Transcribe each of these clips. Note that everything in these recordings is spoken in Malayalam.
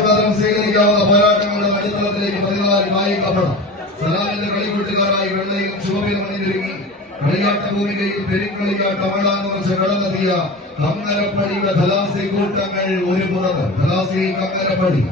മാത്രം സ്വീകരിക്കാവുന്ന പോരാട്ടങ്ങളുടെ അടിത്തളത്തിലേക്ക് 14 വായിക്കപ്പെടാം. സലാമിന്റെ കളിക്കൂട്ടുകാരായി വെള്ളയും ചുവപ്പിലും അണിഞ്ഞൊരുങ്ങി കളിയാട്ട ഭൂമികയിൽ പെരുങ്കളിയാട്ട മഴാനുറച്ച് കടന്നെത്തിയ കങ്ങരപ്പടിയുടെ ധലാസി കൂട്ടങ്ങൾ ഒരു പുറത്ത്, ധലാസി കങ്ങരപ്പടി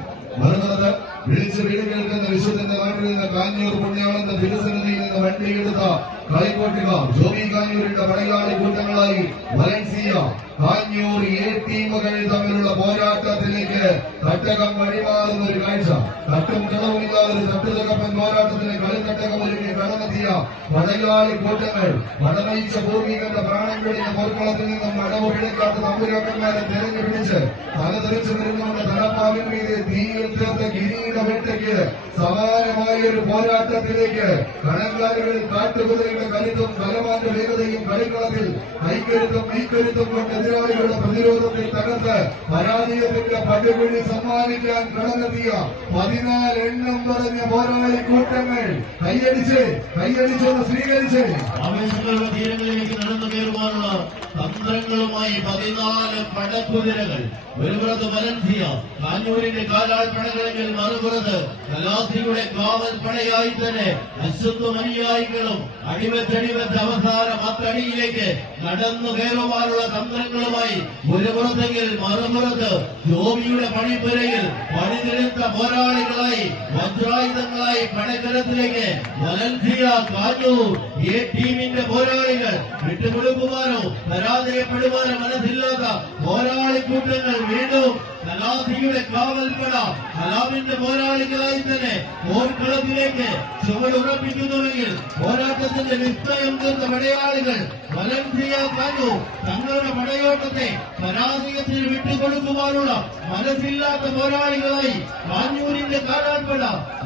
മറുപുറത്ത് വിളിച്ച് വീട് കേൾക്കുന്ന വിശുദ്ധന്റെ നാട്ടിൽ നിന്ന് കാഞ്ഞൂർ പുണ്യാളന്റെ തിരുസന്നിധിയിൽ നിന്ന് വണ്ടിയെടുത്ത കളിക്കോട്ടുകാർ ജോബി കാഞ്ഞൂരിന്റെ പടയാളി കൂട്ടങ്ങളായി വലൻസിയ കാഞ്ഞൂർ എ ടീമുകൾ തമ്മിലുള്ള പോരാട്ടത്തിലേക്ക് തട്ടകം വഴിമാറുന്ന ഒരു കാഴ്ച. തട്ടും കളവുമില്ലാതെ ഒരു തട്ടുതകപ്പൻ പോരാട്ടത്തിന് കളിത്തട്ടകം ഒരുക്കി കടന്നെത്തിയ പടയാളി കൂട്ടങ്ങൾ മടനയിച്ച പൂർവികന്റെ പ്രാണം വെടിഞ്ഞ പോർക്കളത്തിൽ നിന്നും മടവ് പിഴക്കാത്ത തമ്പുരാക്കന്മാരെ തെരഞ്ഞു പിടിച്ച് തലതെറിച്ചു വരുന്നവന്റെ തലപ്പാവിൻ മീതെ തീയിൽ തീർത്ത കിരീട വേട്ടയ്ക്ക് സമാനമായ ഒരു പോരാട്ടത്തിലേക്ക് കണങ്കാലുകളിൽ കാട്ടുകുതിരയുടെ കരുത്തും കലമാന്റെ വേഗതയും കളിക്കളത്തിൽ കൈക്കരുത്തും കൈക്കരുത്തും കൊണ്ട് എതിരാളികളുടെ പ്രതിരോധത്തിൽ തകർത്ത് പരാജയത്തിന്റെ പടുകുഴി സമ്മാനിക്കാൻ കടന്നെത്തിയ 14 എണ്ണം പറഞ്ഞ പോരാളി കൂട്ടങ്ങൾ കൈയടിച്ചൊന്ന് സ്വീകരിച്ച് ആവേശങ്ങളുടെ തീരങ്ങളിലേക്ക് നടന്നു കയറുവാനുള്ള തന്ത്രങ്ങളുമായി 14 പടക്കുതിരകൾ. ഒരുപുറത്ത് വലൻസിയ കാഞ്ഞൂരിന്റെ കാലാൾ പടകളെങ്കിൽ മറുപുറത്ത് ധലാസിയുടെ കാവൽ പടയായി തന്നെ അശ്വത്വം അനുയായികളും അടിവെച്ചടിവെച്ച് അവസാന 10 അടിയിലേക്ക് നടന്നു കയറുവാനുള്ള തന്ത്രങ്ങളുമായി ഒരുപുറത്തെങ്കിൽ മറുപുറത്ത് ജോബിയുടെ പണിപ്പുരയിൽ പണിതിരുത്ത പോരാളികളായി വജ്രായുധങ്ങളായി പടക്കരത്തിലേക്ക് വലൻസിയ കാഞ്ഞൂർ എ ടീമിന്റെ പോരാളികൾ വിട്ടുകൊടുക്കുവാനോ പരാജയപ്പെടുവാനോ മനസ്സില്ലാത്ത പോരാളി കൂട്ടങ്ങൾ വീണ്ടും ധലാസിയുടെ കാവൽപ്പട കലാമിന്റെ പോരാളികളായി തന്നെ പോർക്കളത്തിലേക്ക് ചുവടുറപ്പിക്കുന്നുവെങ്കിൽ പോരാട്ടത്തിന്റെ വിസ്മയം തീർത്ത പടയാളികൾ വലൻസിയ കാഞ്ഞൂർ തങ്ങളുടെ പടയോട്ടത്തെ പരാജയത്തിൽ വിട്ടുകൊടുക്കുവാനുള്ള മനസ്സില്ലാത്ത പോരാളികളായി കാഞ്ഞൂരിന്റെ കാലാൾപ്പട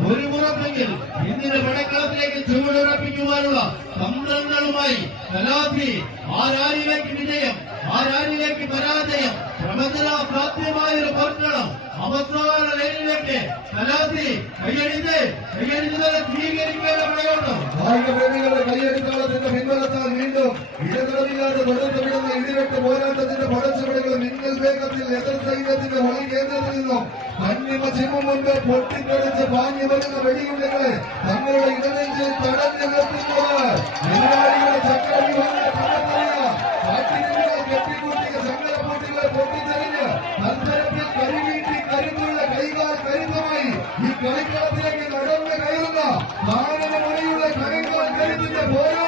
ഒരു പുറത്തെങ്കിൽ ഇന്ത്യയുടെ പടക്കളത്തിലേക്ക് ചുവടുറപ്പിക്കുവാനുള്ള തന്ത്രങ്ങളുമായി കലാപി ആരാരിലേക്ക് വിജയം ആരാരിലേക്ക് പരാജയം പ്രബന്ധന സാധ്യമായൊരു പോർക്കളം അവസാന ലൈനിലേക്ക് കലാപി കൈയടിച്ച് സ്വീകരിക്കേണ്ട പടയോട്ടം. കായികപ്രേമികളുടെ കൈയടിക്കാളത്തിന്റെ പിൻബലത്താൽ വീണ്ടും ഇടതടവില്ലാതെ തുടർന്ന് വിടുന്ന ഇടിവെട്ട് പോരാട്ടത്തിന്റെ പടച്ചുപടികൾ മിന്നൽ വേഗത്തിൽ എതിർ സൈന്യത്തിന്റെ ഒളി കേന്ദ്രത്തിൽ നിന്നും അന്യമ ചിമ്മ മുൻപ് പൊട്ടിത്തെറിച്ച് പാഞ്ഞു വരുന്ന വെടിയുണ്ടകളെ തങ്ങളുടെ ഇടനെഞ്ചിൽ തടഞ്ഞു നിർത്തുന്നവർ എതിരാളികളെ ചക്രവ്യൂഹങ്ങളെ തകർത്തറിയുക കാറ്റിനുകളെ കെട്ടിക്കൂട്ടിയ ചങ്ങലപ്പൂട്ടികളെ പൊട്ടിത്തെറിഞ്ഞ് അന്തരത്തിൽ കരിവീട്ടി കരുത്തുള്ള കൈകാൽ കരുത്തമായി ഈ കളിക്കളത്തിലേക്ക് നടന്നു കയറുന്ന മാനവ മണിയുടെ കരങ്ങൾ കരുത്തിന്റെ പോരാ